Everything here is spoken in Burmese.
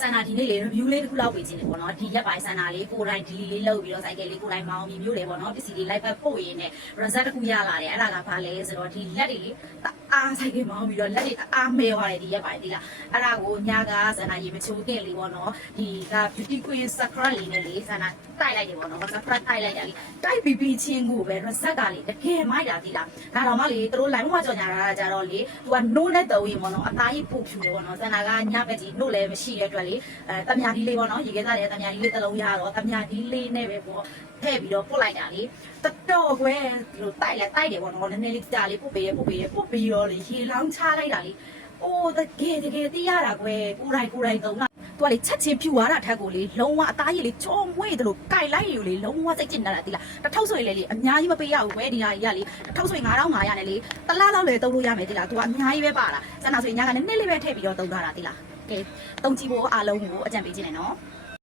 ဆန္ဒဒီနေ့လေး review လေးတစ်ခုလောက်ပေးခြင်းလေပေါ့နော်ဒီရက်ပိုင်းဆန္ဒလေးကိုယ်တိုင်ဒီလေးလုပ်ပြီးတော့စိုက်ကယ်လေးကိုယ်တိုင်မောင်းပြီးမျိုးလေပေါ့နော်ပစ္စည်းလေးလိုက်ပတ်ပို့ရင်းနဲ့ result တစ်ခုရလာတယ်အဲ့ဒါကဘာလဲဆိုတော့ဒီလက်တွေလေးတအားစိုက်ကယ်မောင်းပြီးတော့လက်တွေတအားမဲသွားတယ်ဒီရက်ပိုင်းဒီလားအဲ့ဒါကိုညကဆန္ဒရေမချိုးတင်လေးပေါ့နော်ဒီက beauty queen secret လေးနဲ့လေးဆန္ဒတိုက်လိုက်တယ်ပေါ့နော် secret တိုက်လိုက်တာလေးတိုက်ပြီးပြီးချင်းကိုပဲ result ကလေးတကယ်မိုက်တာဒီလားဒါတော့မှလေသူတို့ line မှာကြော်ညာတာကြတော့လေသူက no နဲ့တုံးရင်ပေါ့နော်အသားကြီးပို့ဖြူတယ်ပေါ့နော်ဆန္ဒကညဘက်ကြီး no လည်းမရှိတဲ့အတွက်လေအဲတမယာဒီလေးပေါ့နော်ရေခဲသားတွေတမယာဒီလေးတစ်လုံးရတော့တမယာဒီလေးနဲ့ပဲပေါ့ထည့်ပြီးတော့ပုတ်လိုက်တာလေတ တော်ခွဲဒီလိုတိုက်လဲတိုက်တယ်ပေါ့နော်နည်းနည်းလေးကြာလေးပုတ်ပေးရပုတ်ပေးရပုတ်ပြီးတော့လေရေလောင်းချလိုက်တာလေအိုးတကယ်တကယ်သိရတာကွယ်ကိုယ်တိုင်ကိုယ်တိုင်သုံးတာသူကလေချက်ချင်းဖြူသွားတာထက်ကိုလေလုံးဝအသားရည်လေးချုံမွေးတယ်လို့ကြိုက်လိုက်ရလေလုံးဝစိတ်ကျင်နေတာတိလားတစ်ထောက်ဆိုရင်လေအများကြီးမပေးရဘူးကွယ်ဒီဟာကြီးကလေတစ်ထောက်ဆိုရင်9500နဲ့လေတလားလောက်လေသုံးလို့ရမယ်တိလားသူကအများကြီးပဲပါလားစမ်းတာဆိုရင်ညကနည်းနည်းလေးပဲထည့်ပြီးတော့သုံးထားတာတိလားကဲသုံးကြည့်ဖို့အားလုံးကိုအကြံပေးခြင်းနဲ့နော်